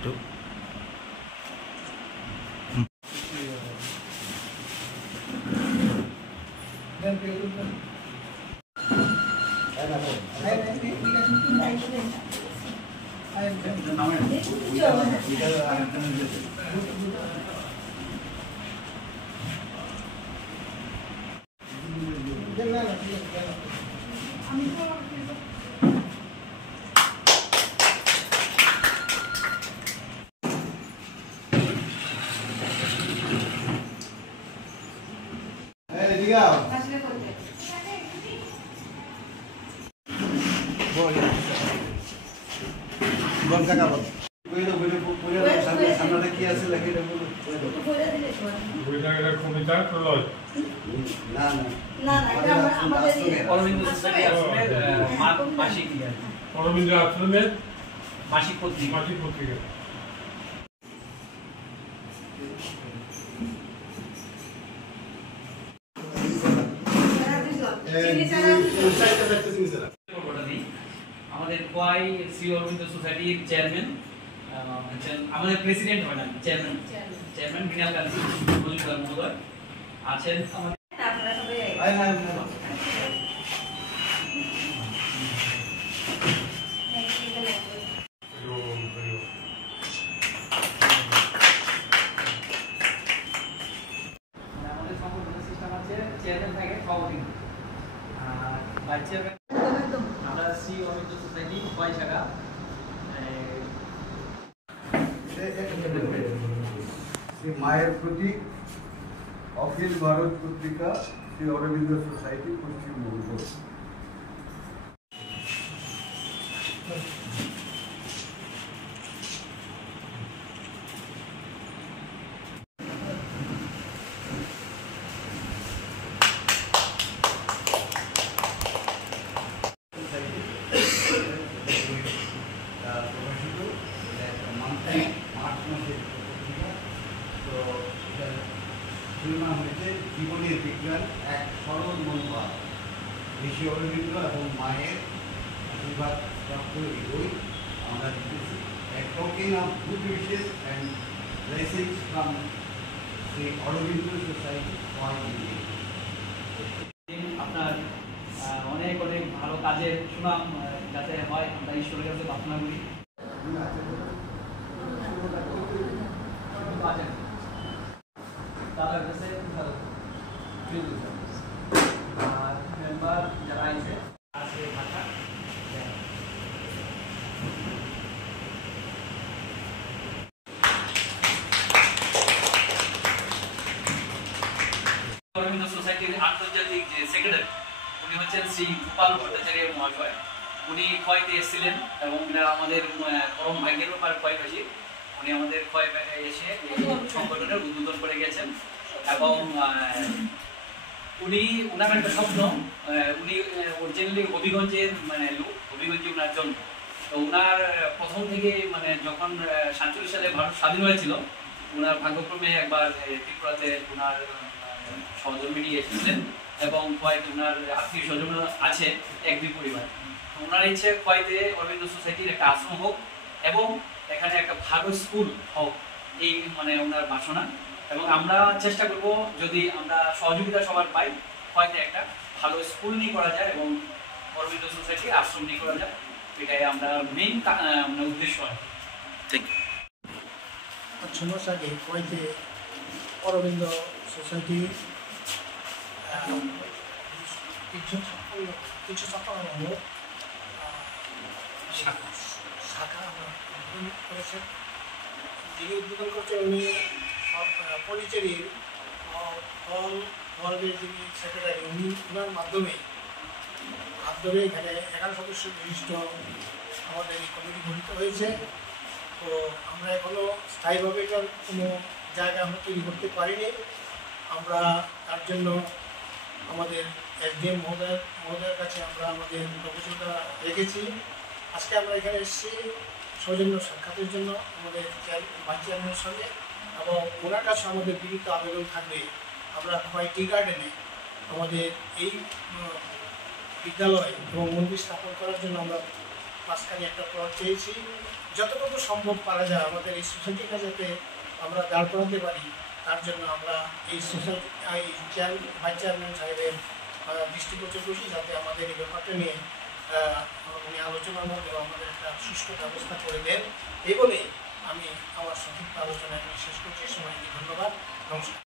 একটু অরবিন্দ আশ্রমের মাসিক পত্রিকা। আমাদের খোয়াই শ্রী অরবিন্দ সোসাইটির চেয়ারম্যান, আমাদের প্রেসিডেন্ট হয় না, চেয়ারম্যান মৃণাল গান্ধী মজুমদার মহোদয় আছেন। আমাদের সংগঠনের সিস্টেম আছে, চেয়ারম্যান থাকে সভাপতি, আর ভাইস চেয়ারম্যান আমরা শ্রী অরবিন্দ সোসাইটি খোয়াই শাখা। মায়ের প্রতীক, অখিল ভারত পত্রিকা, শ্রী অরবিন্দ সোসাইটি, পশ্চিমবঙ্গ। জীবনের বিজ্ঞান, এক সরল মনোভাব, ঋষি অরবিন্দ এবং মায়ের আশীর্বাদ প্রাপ্ত এই বই আমরা লিখেছি। A token of good wishes and blessings from the Aurobindo Society for India. আপনার অনেক অনেক ভালো কাজের সুনাম যাতে হয়, আমরা ঈশ্বরের কাছে প্রার্থনা করি। তার কাছে আর মেম্বার যারা আছে ভাষা অরবিন্দ সোসাইটির আন্তর্জাতিক যে সেক্রেটারি উনি হচ্ছেন শ্রী গোপাল ভট্টাচার্য মহাশয়। উনি খোয়াইতে এসেছিলেন এবং আমাদের পরম ভাগ্যের ব্যাপার খোয়াইবাসী। উনি আমাদের খোয়াই এসে সংগঠনের উদ্বোধন করে গেছেন এবং উনি ওনার একটা স্বপ্ন, উনি অরিজিনালি হবিগঞ্জের লোক, হবিগঞ্জে ওনার জন্ম। তো ওনার প্রথম থেকে যখন 47 সালে ভারত স্বাধীন হয়েছিল, ওনার ভাগ্যক্রমে একবার ত্রিপুরাতে ওনার সহধর্মী নিয়ে এসেছিলেন এবং খোয়াইতে ওনার আত্মীয় স্বজন আছে 1-2 পরিবার। ওনার ইচ্ছে খোয়াইতে অরবিন্দ সোসাইটির একটা আশ্রম হোক এবং এখানে একটা ভালো স্কুল হোক, এই ওনার বাসনা। এবং আমরা চেষ্টা করব যদি আমরা সহযোগিতা সবার পাই, হয়তো একটা ভালো স্কুল নিয়ে করা যায় এবং অরবিন্দ সোসাইটি আশ্রম নিয়ে করা যায়, এটাই আমরা মেইন উদ্দেশ্য হয়। Thank you. 6 মাস আগে খোয়াইতে অরবিন্দ সোসাইটি 356 শাখা আমরা উদ্বোধন করেছেন। যিনি উদ্বোধন করছেন উনি পলিচেরির ওয়ার্ল্ডের যিনি সেক্রেটারি, উনি ওনার মাধ্যমে হাত ধরে এখানে 11 সদস্য বিশিষ্ট আমাদের এই কমিটি গঠিত হয়েছে। তো আমরা এখনও স্থায়ীভাবে এটার কোনো জায়গা আমরা তৈরি করতে পারিনি। আমরা তার জন্য আমাদের এসডিএম মহোদয়ের কাছে আমরা আমাদের প্রপোজালটা রেখেছি। আজকে আমরা এখানে এসেছি সৌজন্য সাক্ষাতের জন্য আমাদের ভাইস চেয়ারম্যানের সঙ্গে, এবং ওনার কাছে আমাদের বিনীত আবেদন থাকবে আমরা খোয়াই টি গার্ডেনে আমাদের এই বিদ্যালয় এবং মন্দির স্থাপন করার জন্য আমরা মাঝখানে একটা প্লট চেয়েছি। যতটুকু সম্ভব পারা যায় আমাদের এই সোসাইটিটা যাতে আমরা দাঁড় করাতে পারি, তার জন্য আমরা এই সোসাইটি ভাইস চেয়ারম্যান সাহেবের দৃষ্টিগোচর করছি, যাতে আমাদের এই ব্যাপারটা নিয়ে উনি আলোচনার মধ্যে আমাদের একটা সুষ্ঠু ব্যবস্থা করে দেন। এই বলেই আমি আমার সংক্ষিপ্ত আলোচনা এখানে শেষ করছি। সবাইকে ধন্যবাদ, নমস্কার।